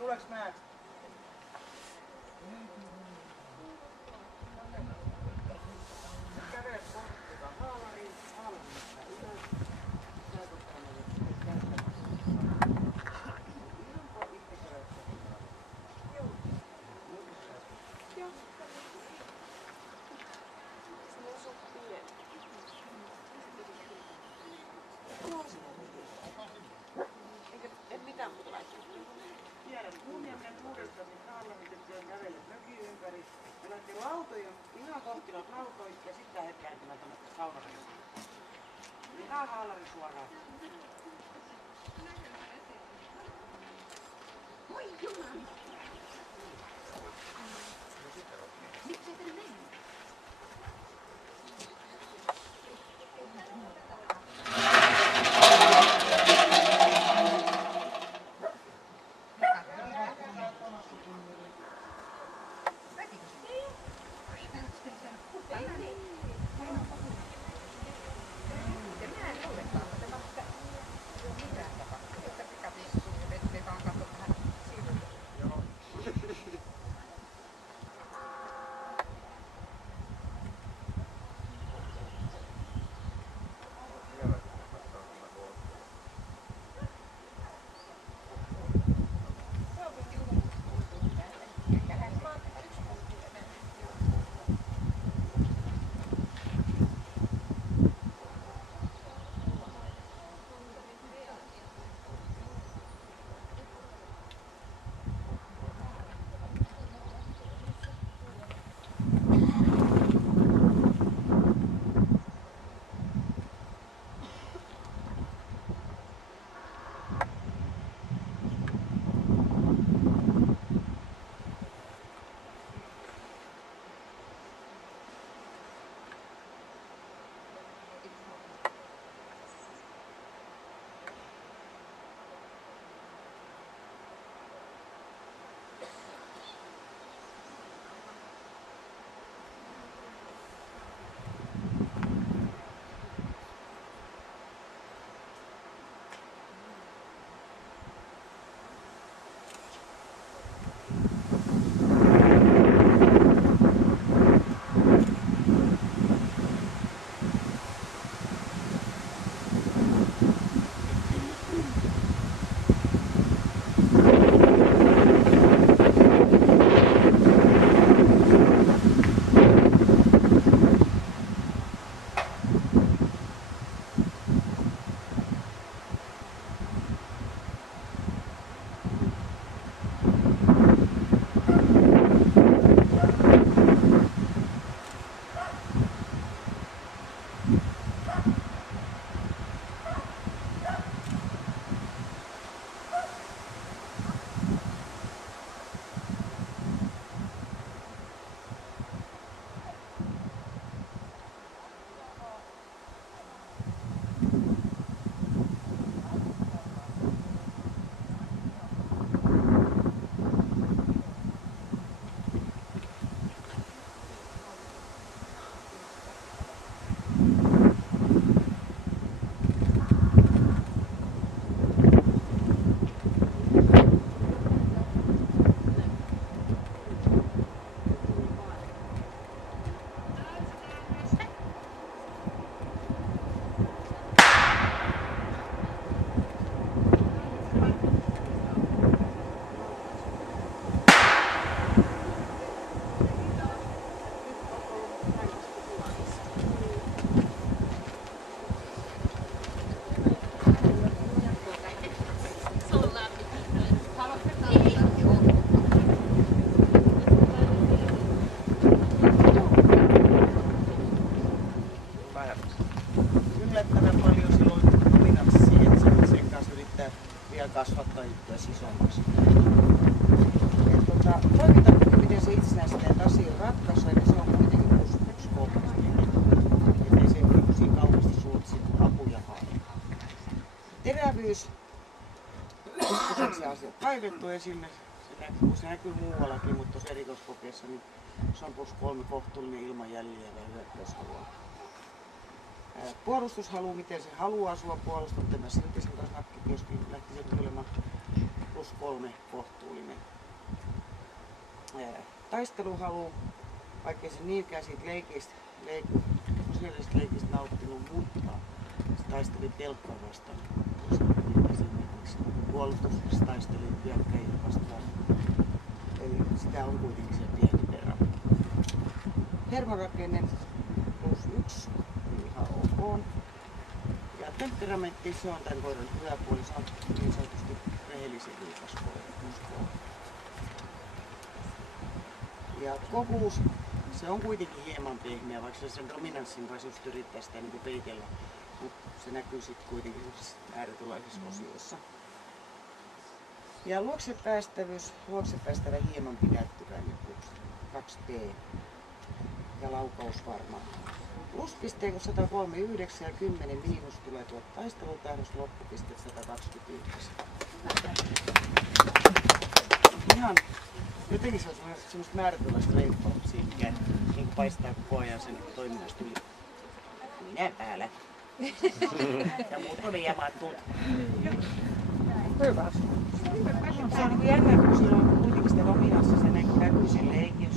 Tuleks mä? Kävelet kohtuutaan haalariin, haalarista ylös. En mitään muuta laittaa. Tiedät, mun ja menen uudestaan sinne haalarit, että kävelet mökin ympäri. Ja lähtee lautoja, ihan kohti noita lautoja ja sitten lähdet kärkymään tänne saunareille. Ihan haalari suoraan. Oi jumala! Miksi te näin? Yllättävän paljon silloin ominaksi siihen, että sen kanssa yrittää vielä kasvattaa itseäsi isommaksi. Toimintakyky, miten se itsenäisesti näitä asioita ratkaisee, niin se on kuitenkin yksi kohdasta. Ettei se siinä kauheasti sulta apuja hae. Terävyys, usein asiat kaivettu esille. Se näkyy muuallakin, mutta tuossa erikoiskokeessa niin se on +3 kohtuullinen ilman jäljellä hyökkäyshalua. Puolustushalu, miten se haluaa sua puolustaa, mutta mä silti sen kanssa nakkikin, jos lähtisin tulemaan +3 kohtuullinen. Taisteluhalu, vaikkei se niinkään siitä sosiaalisesta leikistä nauttinut, mutta se taisteli pelkkaa vastaan. Esimerkiksi puolustuksessa taisteli hyökkäjiä vastaan. Eli sitä on kuitenkin se pieni verran. Hermorakenne +1, ihan ok. Ja temperamentti, se on tämän koiran hyvä puoli, se on niin sanotusti rehellisen vilkas koira. Ja kovuus, se on kuitenkin hieman pehmeä, vaikka se sen dominanssin kanssa just yrittää sitä niin peitellä, mutta se näkyy sitten kuitenkin ääretulaisissa osioissa. Ja luoksepäästävä hieman pidättyväinen, 2T ja laukaus varma. Pluspisteen 139 ja 10 miinus tulee tuolta taistelutahdosta, loppupisteet 129. Ihan jotenkin se on semmoista määrätynlaista reippautta siinä, mikä niin paistaa koko ajan sen toiminnasta yli. Minä päällä. Ja muut oli jamatut. Hyvä. Se on niin jännä, kun siinä on kuitenkin sitä dominanssia, se näkyy sen leikin,